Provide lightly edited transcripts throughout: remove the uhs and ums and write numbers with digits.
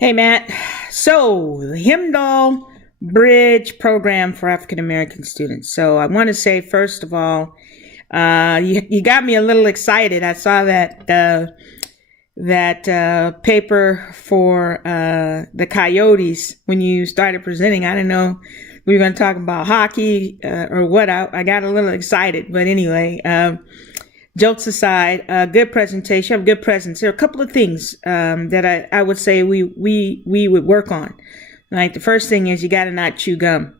Hey, Matt. So, the Himdall Bridge Program for African American students. So, I want to say, first of all, you got me a little excited. I saw that paper for the Coyotes when you started presenting. I didn't know we were going to talk about hockey or what. I got a little excited. But anyway, jokes aside, good presentation. You have good presence. There are a couple of things that I would say we would work on. Right. The first thing is you got to not chew gum.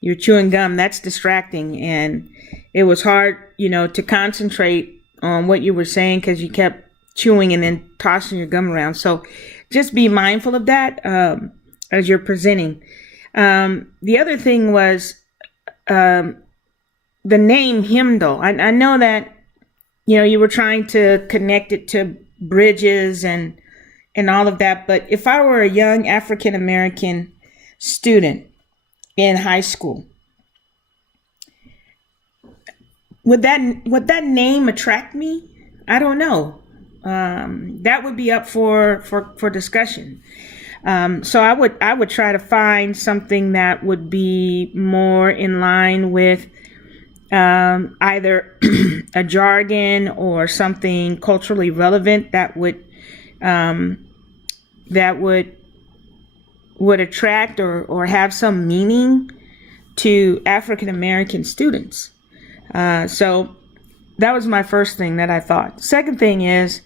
You're chewing gum. That's distracting, and it was hard, to concentrate on what you were saying because you kept chewing and then tossing your gum around. So just be mindful of that as you're presenting. The other thing was the name Himdall. I know that you were trying to connect it to bridges and all of that. But if I were a young African American student in high school, would that name attract me? I don't know. That would be up for discussion. So I would try to find something that would be more in line with either a jargon or something culturally relevant that would attract or have some meaning to African American students. So that was my first thing that I thought. Second thing is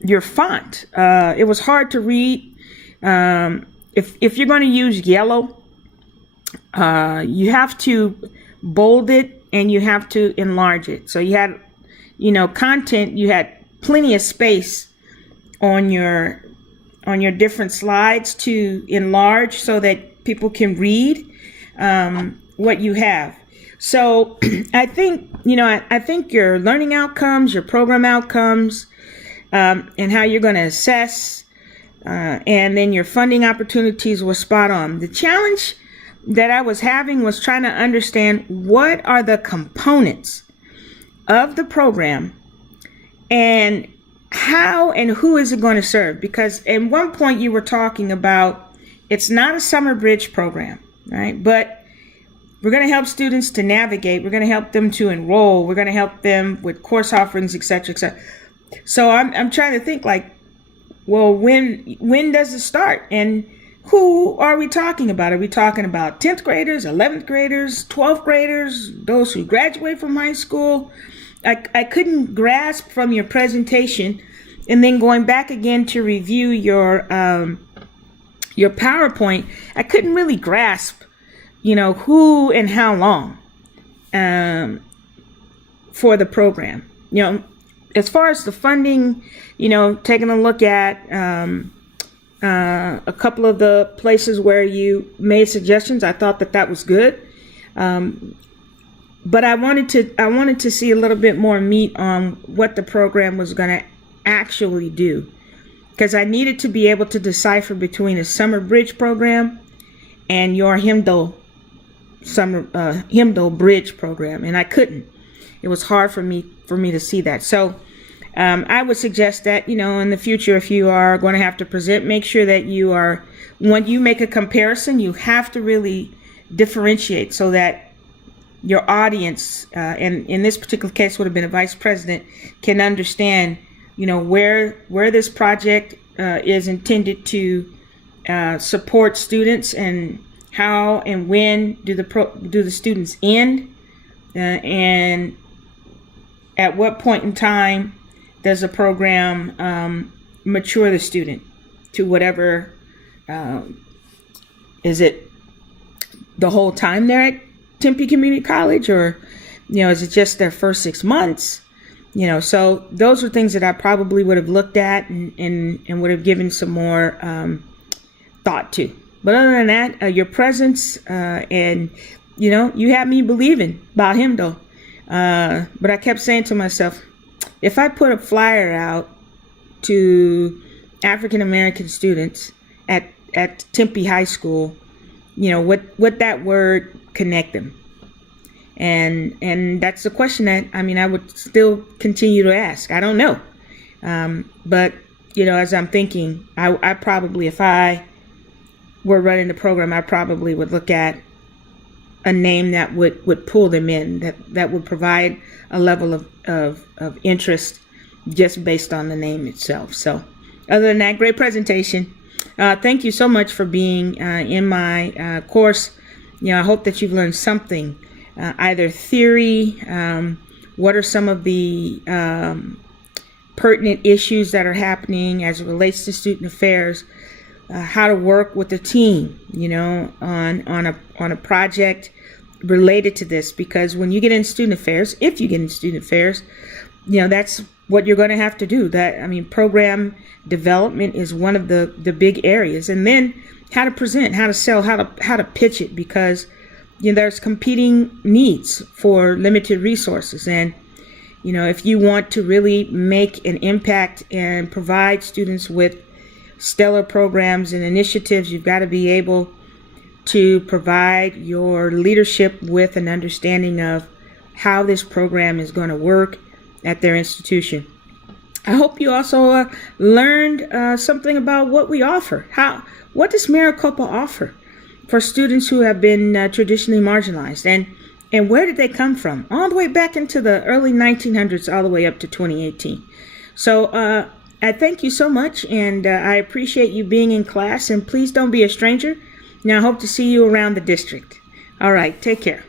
your font. It was hard to read. If you're going to use yellow, you have to bold it and you have to enlarge it. So you had, content, you had plenty of space on your different slides to enlarge so that people can read what you have. So I think, I think your learning outcomes, your program outcomes, and how you're going to assess, and then your funding opportunities were spot on. The challenge that I was having was trying to understand what are the components of the program and how and who is it going to serve? Because at one point you were talking about it's not a summer bridge program, right? But we're going to help students to navigate. We're going to help them to enroll. We're going to help them with course offerings, et cetera, et cetera. So I'm trying to think well, when does it start? And who are we talking about? Are we talking about 10th graders, 11th graders, 12th graders, those who graduate from high school? I couldn't grasp from your presentation, and then going back again to review your PowerPoint, I couldn't really grasp, who and how long for the program. As far as the funding, taking a look at a couple of the places where you made suggestions, I thought that was good. But I wanted to see a little bit more meat on what the program was going to actually do, because I needed to be able to decipher between a summer bridge program and your Himdall Bridge program, and I couldn't. It was hard for me to see that. So I would suggest that, in the future, if you are going to have to present, make sure that when you make a comparison, you have to really differentiate so that your audience, and in this particular case would have been a vice president, can understand, where this project is intended to support students, and how and when do the students end, and at what point in time does a program mature the student to whatever, is it the whole time they're at Tempe Community College, or, is it just their first 6 months? So those are things that I probably would have looked at and would have given some more thought to. But other than that, your presence and, you had me believing about Himdall. But I kept saying to myself, if I put a flyer out to African American students at Tempe High School, what that word connect them? And that's the question that, I would still continue to ask. I don't know. But, as I'm thinking, I probably, if I were running the program, I probably would look at a name that would pull them in, that would provide a level of interest just based on the name itself. So other than that, great presentation. Thank you so much for being in my course. I hope that you've learned something, either theory, what are some of the pertinent issues that are happening as it relates to student affairs, how to work with the team, on a project related to this. Because when you get in student affairs, if you get in student affairs, that's what you're going to have to do. Program development is one of the big areas, and then how to present, how to sell, how to pitch it, because there's competing needs for limited resources. And if you want to really make an impact and provide students with stellar programs and initiatives, you've got to be able to provide your leadership with an understanding of how this program is going to work at their institution. I hope you also learned something about what we offer. What does Maricopa offer for students who have been traditionally marginalized, and where did they come from? All the way back into the early 1900s, all the way up to 2018. So I thank you so much, and I appreciate you being in class, and please don't be a stranger. Now, I hope to see you around the district. All right, take care.